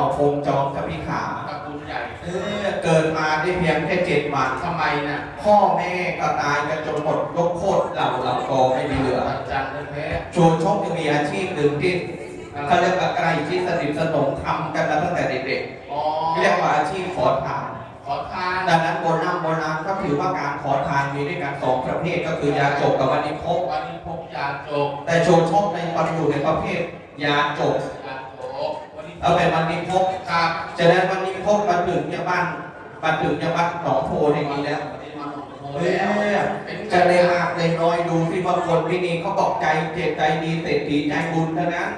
อพงจอมทพิขาตระกูลใหญ่เออเกิดมาได้เพียงแค่เจ็ดวันทำไมน่ะพ่อแม่ก็ตายกันจนหมดยกโคตรเหล่าหลัากอไม่มีเหลืออาจารยแท้ชูชกยังมีอาชีพหนึ่งที่เขาเรียกว่าไกลที่สนิทสนมทำกันมาตั้งแต่เด็กๆเรียกว่าอาชีพขอทานขอทานดังนั้นโบราณโบราณก็ถือว่าการขอทานมีด้วยกันสองประเภทก็คือยาจกกับวันิพกวันิพกยาจกแต่โชชกในปัจจุบันนประเภทยาจก เล้เป็นวันนี้พกครับจากนั้วันนี้พบมาถึงยามบ้านมาถึงเนี่ยวัดหนองโพแห่งนี้แล้วเออจะเลยมากเลยน้อยดูที่บางคนที่นี่เขาบอกใจเจ็บใจดีเศรษฐีใจบุญเท่านั้น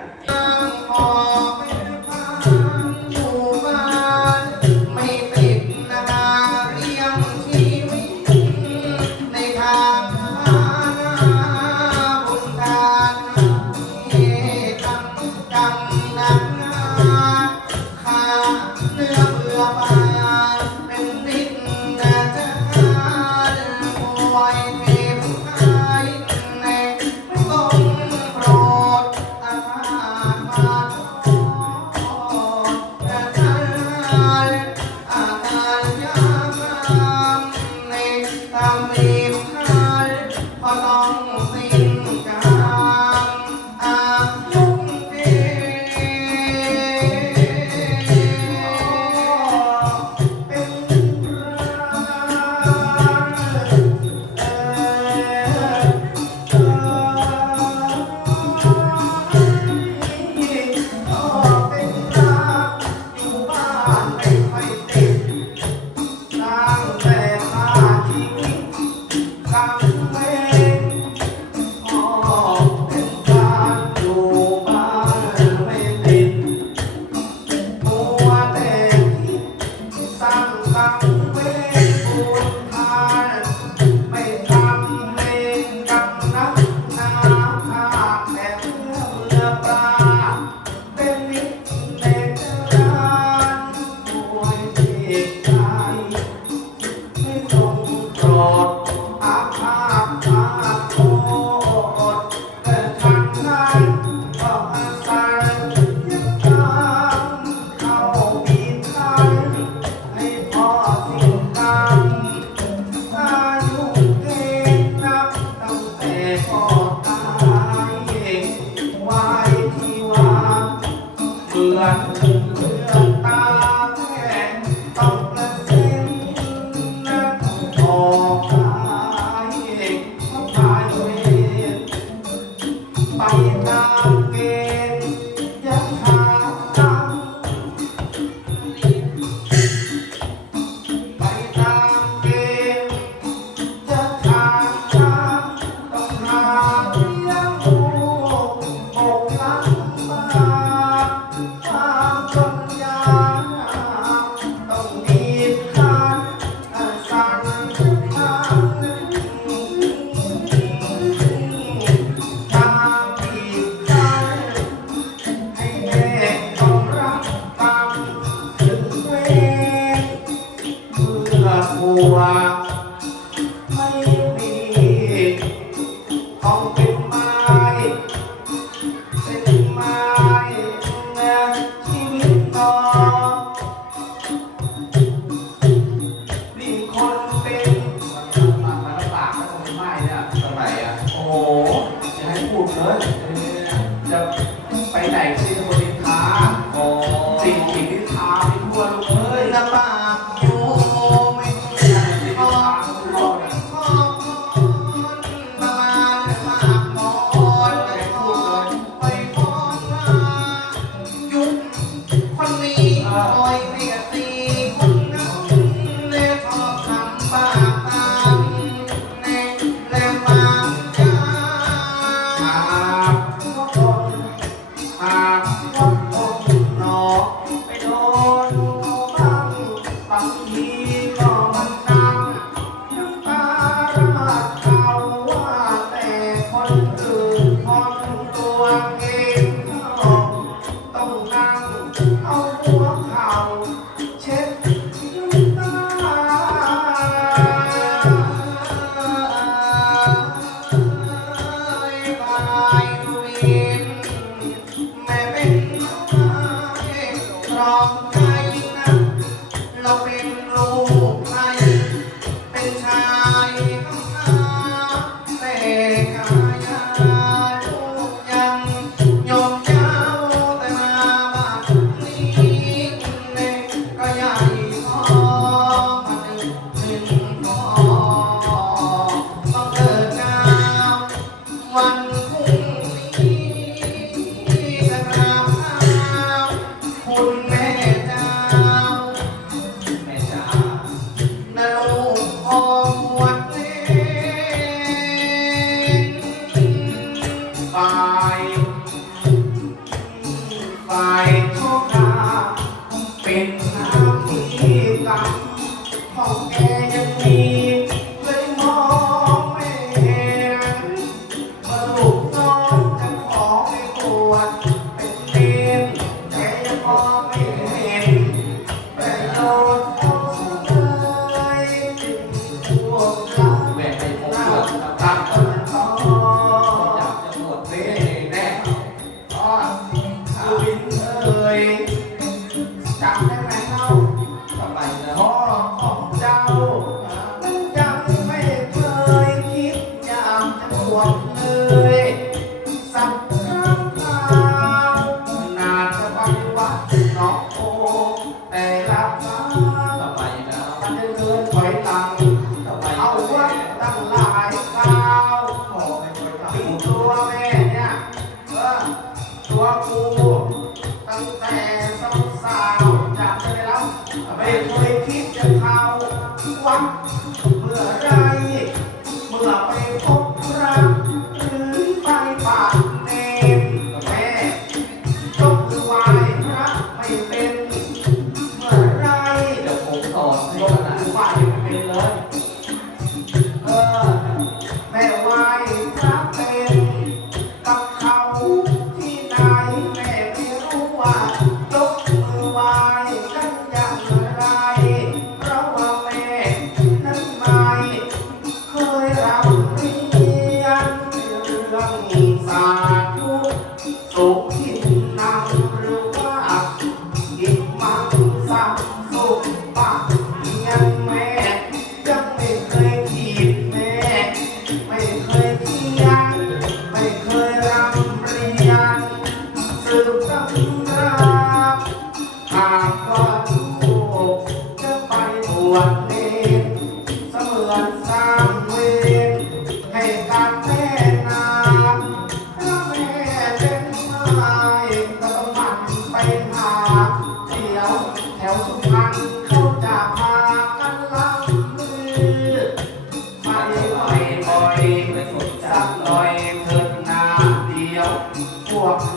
ลังภูมิ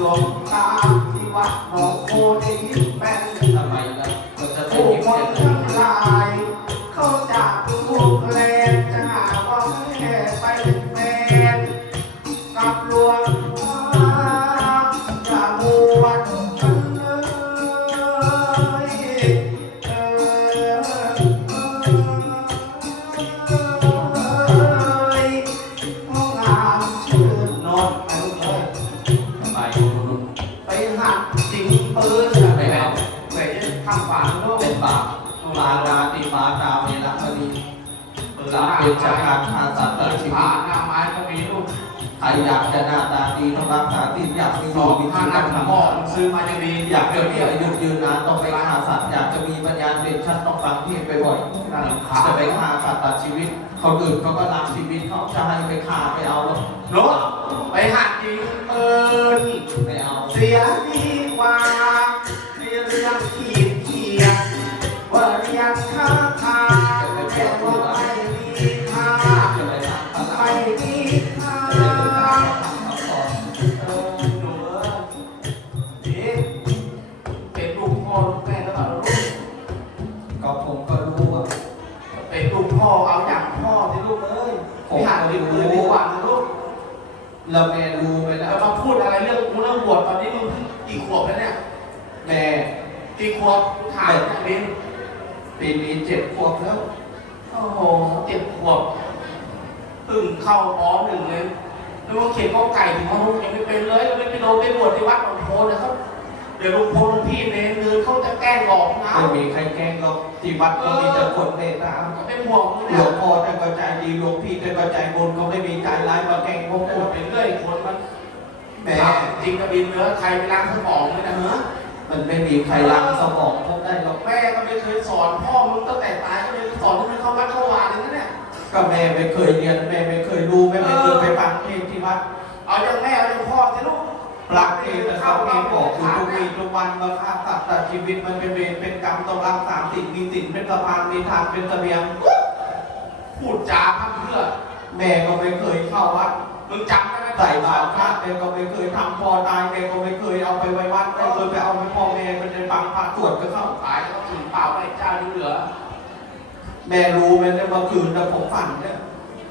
ลงตาที่วัดหนองโพเด ซื้อมาอย่างดีอยากจะมีอายุยืนนานต้องไปฆ่าสัตว์อยากจะมีปัญญาเด่นชัดต้องฟังเทศน์บ่อยนั่นๆขาจะไปฆ่าสัตว์ตัดชีวิตเขาอื่นเขาก็รักชีวิตเขาจะให้ไปฆ่าไปเอาหรอกรถไปหัดจริงเอิญไม่เอาเสีย เราแม่รู้ไปแล้แล้ววมาพูดอะไรเรื่องกูเรื่องบวชตอนนี้มึงเพิ่งกี่ขวบแล้วเนี่ยแม่กี่ขวบถามอย่างนี้ปีนี้เจ็ดขวบแล้วโอ้โหเจ็ดขวบเพิ่งเข้าปหนึ่งเลยแล้วว่าเขียนข้อไก่ถึงมหกยังไม่เป็นเลยแล้วไม่ไปโดนไปบวชที่วัดหลวงโพนะครับเดี๋ยวหลุงพลหลวงพี่เนรเดินเขาจะแกล้งหลอกนะไม่มีใครแกล้งเราที่วัดก็มีแต่คนเมตตาก็เป็นห่วงมึงหลเนี่ยวงพ่อท่านก็ใจดีหลวงพี่ท่านก็ใจบุญเขาไม่มีใจร้ายมาแกล้งพวกพูพูดดไปเรื่อยคนมันแม่จริงกระบินเนื้อใครไปล้างสมองเลยนะเหรอมันไม่มีใครล้างสมองพวกได้หรอกแม่ก็ไม่เคยสอนพ่อมึงตั้งแต่ตายก็เลยสอนให้มึงเข้าวัดเข้าวาเลยนะเนี่ย ก็แม่ไม่เคยเรียนแม่ไม่เคยรู้แม่ไม่เคยไปฟังเทศน์ที่วัดเอาอย่างแม่เอาอย่างพ่อสิลูก หลักเทศน์นะครับเองบอกอยู่ทุกวีทุกวันว่าฆ่าสัตว์ตัดชีวิตมันเป็นเวรเป็นกรรมต้องรักษามสิ่งมีสิ่งเป็นสะพานมีทางเป็นเสบียงพูดจาพั่เพื่อ แม่ก็ไม่เคยเข้าวัดมึงจำได้ไหมใส่บาตรพระแม่ก็ไม่เคยทำพอตายแม่ก็ไม่เคยเอาไปไว้วัดไม่เคยไปเอาไปพ่อแม่มันจะฟังพระสวดก็เข้าตายแล้วถึงเปล่าไอ้เจ้าเหลือ แม่รู้ไหมเนี่ยเมื่อคืนนะผมฝันเนี่ย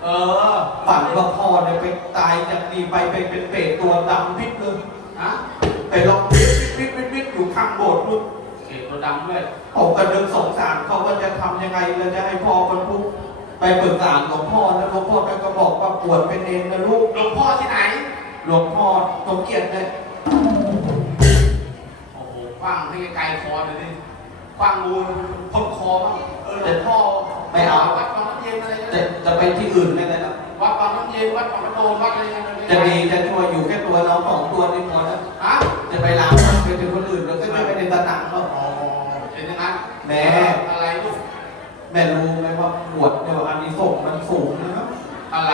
เออฝันว่าพ่อเนี่ยไปตายจากนี้ไปไปเป็นเปรตตัวดำพิษเลยฮะไปลองพิษพิษพิษพิษอยู่ข้างโบสถ์ลูกเก็บตัวดำด้วยผมก็นึกสงสารเขาว่าจะทำยังไงเราจะให้พ่อบรรลุไปปรึกษาหลวงพ่อแล้วหลวงพ่อท่านก็บอกว่าปวดเป็นเองนะลูกหลวงพ่อที่ไหนหลวงพ่อสมเกียรติเนี่ยโอ้โหฟังให้ไกลคอเลยดิฟังงูพ้นคอบ้างเออหลวงพ่อ วัดบางน้ำเย็นอะไรจะเนี่ยจะไปที่อื่นไม่ได้หรอกวัดบางน้ำเย็นวัดบางน้ำโดนวัดอะไรเนี่ยจะดีจะช่วยอยู่แค่ตัวเราสองตัวในหมดนะฮะจะไปล้างมันไปถึงคนอื่นเราก็จะไม่ได้ตระหนักหรอกอ๋อเป็นอย่างนั้นแม่อะไรลูกแม่รู้ไหมว่าบวชเนี่ยอันนี้ส่งส์มันสูงนะครับ อะไร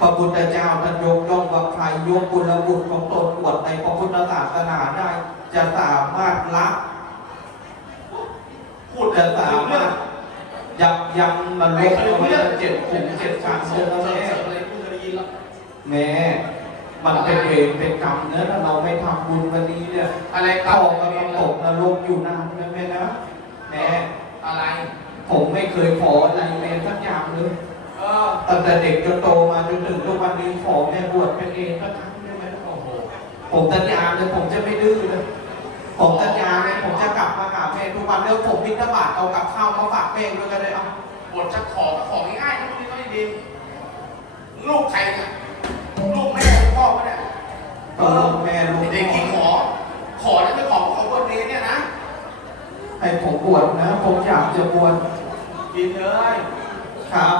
พระพุทธเจ้าท่านยกย่องว่าใครยกบุญบุญของตนบวชในพระพุทธศาสนาได้ จะสามารถละพูดจะแต่สาสามมารถ ยับยั้งมันลไม่บเคยเอาไว้เรื่องเจ็บขุมเจ็บขาดเสเนื้ริอมแล้วเสริมแม่เสริมอะไรไม่เคยได้ยินหรอกแม่มันเป็นเวรเป็นกรรมเนื้อะถ้าเราไม่ทำบุญวันนี้เนี่ยอะไรพ่อก็ต้องตกนรกอยู่นานนะแม่นะแม่อะไร ผมไม่เคยขออะไรแม่สักอย่างเลยเออตั้งแต่เด็กจนโตมาจนถึงทุกวันนี้ขอแม่บวชเป็นเองสักครั้งได้ไหมโอ้โหผมสัญญาเลยผมจะไม่ดื้อเลยผมสัญญาเลยผมจะกลับมา หาแม่ทุกวันเรื่องผมบิณฑบาตเอากับข้าวมาฝากแม่ด้วยกันเลยเอาบทจะขอของง่ายๆนะพวกนี้ก็ไม่ดีลูกใครเนี่ยลูกแม่พ่อปะเนี่ยก็ลูกแม่ลูกเด็กที่ขพ่ออขอแล้วไปขอของบนนี้เนี่ยนะให้ผมบวชนะ ผมอยากจะบวชกินเลยครับ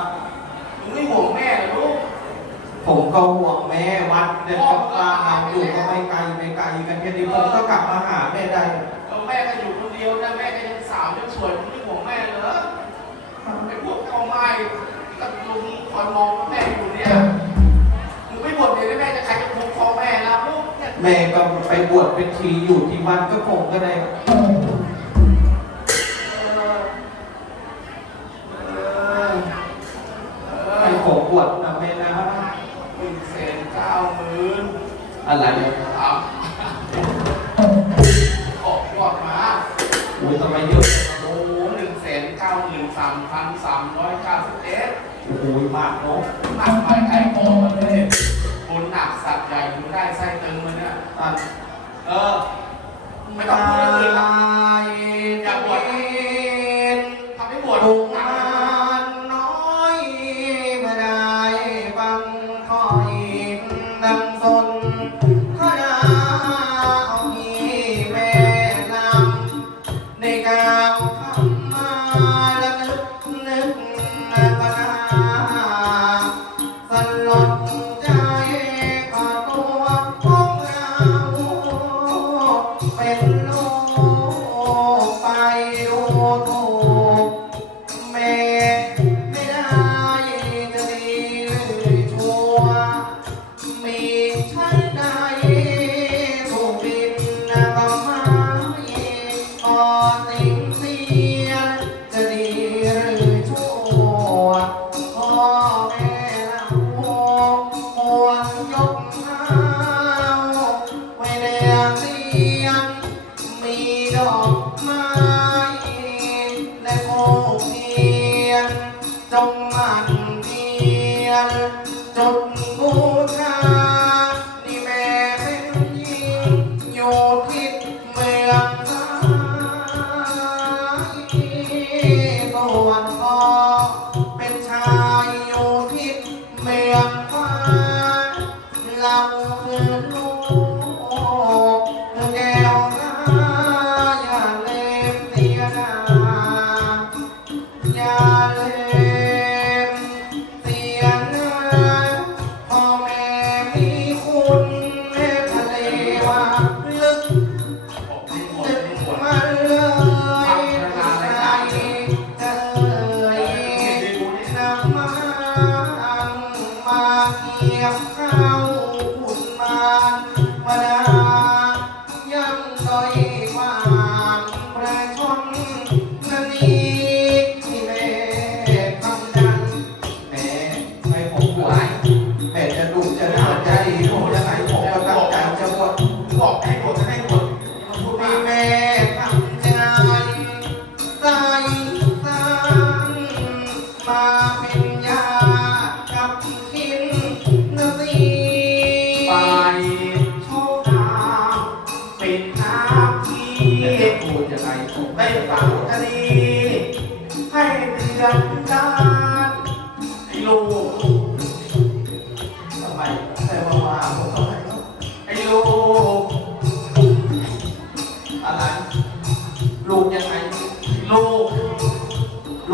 มึงไม่ห่วงแม่เหรอลูกผมก็ห่วงแม่วัดเดินกับตาหาอยู่ก็ไม่ไกลไม่ไกลกันแค่นี้ผมก็กลับมาหาแม่ได้แล้วแม่ก็อยู่คนเดีย วนะแม่ก็ยังสาวยังสวยมึงไม่ห่วงแม่เหรอไอ้พวกเอาไม้กับลุงคอยมองว่าแม่อยู่เนี่ยมึงไม่บ่นเลยนะแม่จะใครจะคุ้มครองแม่ล่ะลูกเนี่ยแม่ก็ไปบวชเป็นทีอยู่ที่วัดก็คงก็ได้เออเออเอให้อผมบวชนะแม่นะหนึ่งแสนเก้าหมื่นอะไร 2,391โอ้โหมากเนาะมากไปไก่โตมันเลยคนหนักสัตว์ใหญ่อยู่ได้ไส้ตึงมันเนี่ย อะเออ ไม่ต้องพูดเรื่ละ อย่าปวด tengan เงียบเรา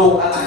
ลงอะไร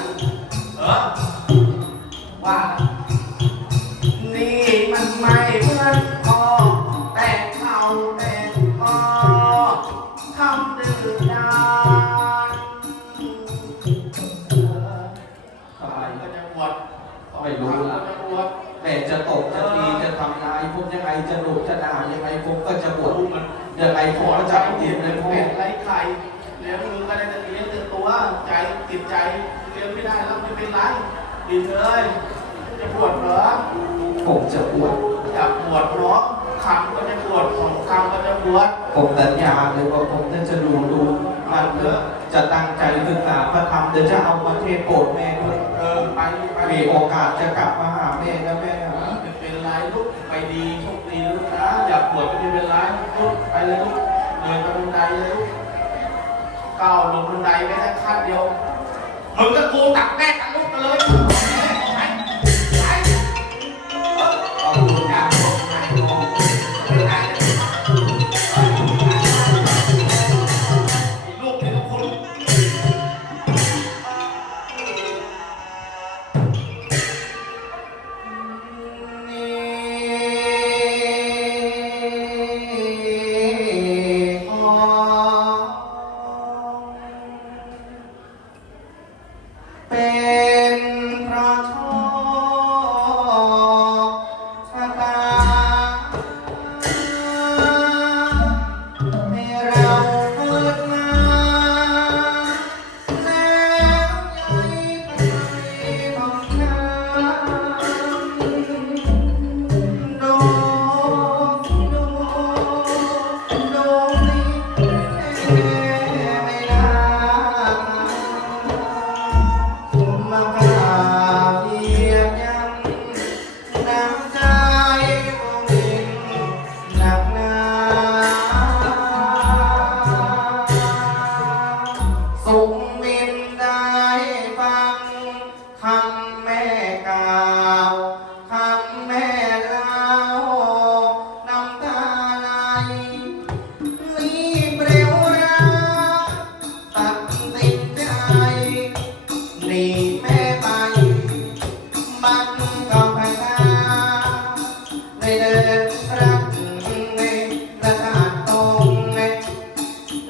เดี๋ยวจะเอามาเทโปรดแม่ด้วย เออไปไปมีโอกาสจะกลับมาหาแม่นะแม่นะเป็นไรลูกไปดีโชคดีลูกนะอย่าปวดไม่เป็นไรลูกไปเลยลูกเดินไปบันไดเลยลูกก้าวลงบันไดไปแค่ขั้นเดียวมึงก็กูตักแม่ตักลูกมาเลย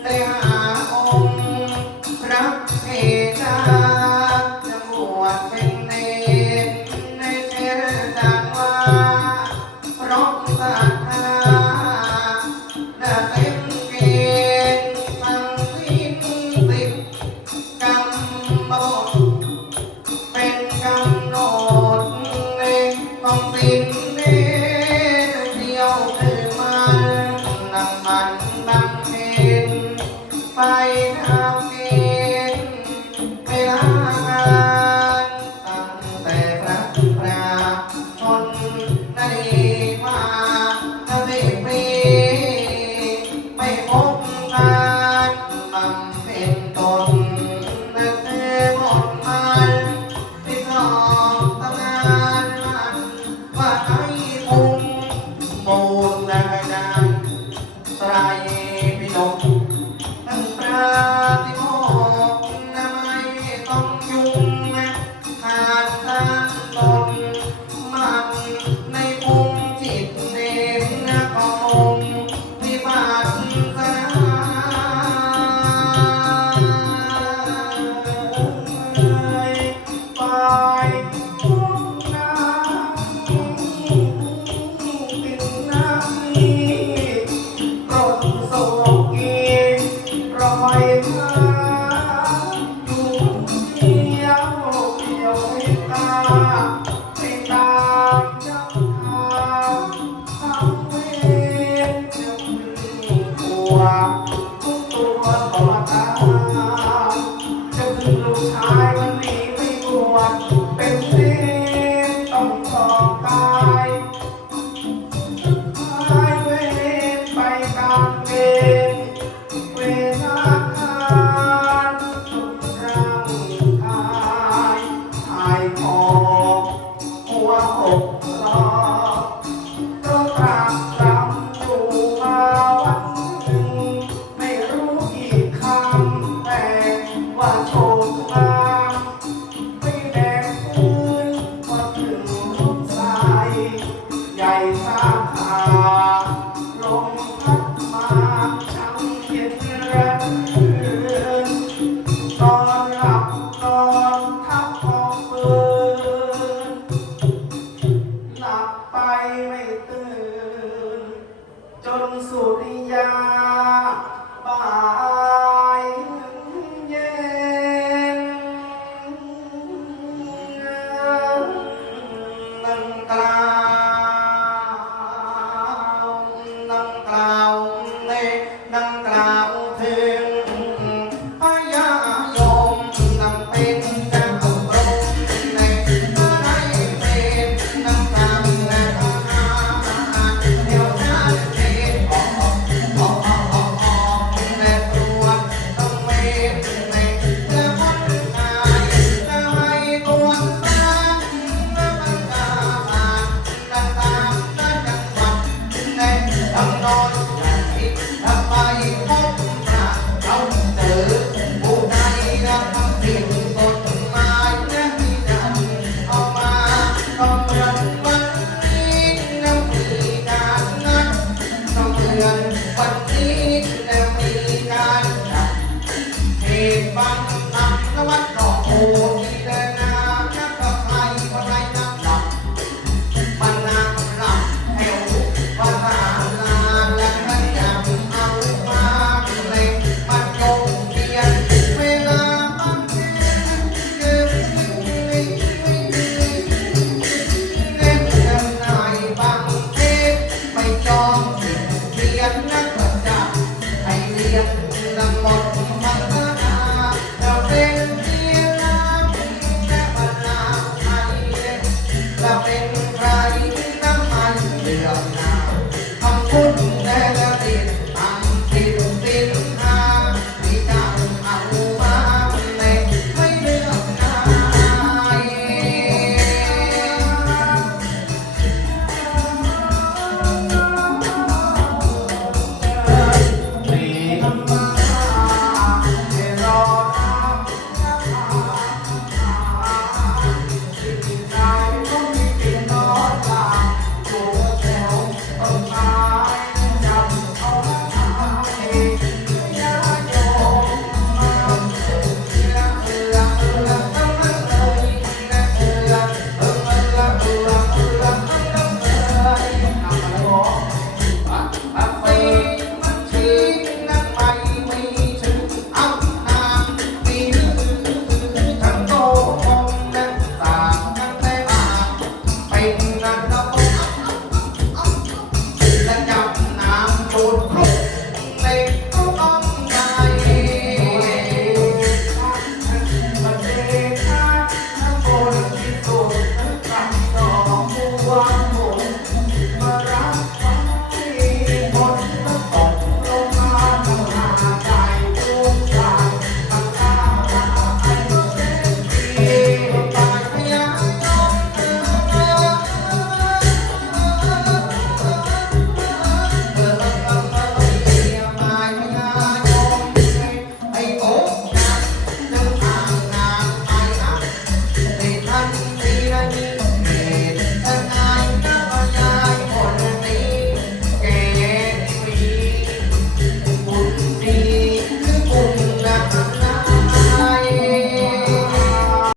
They are. time. ริยาบา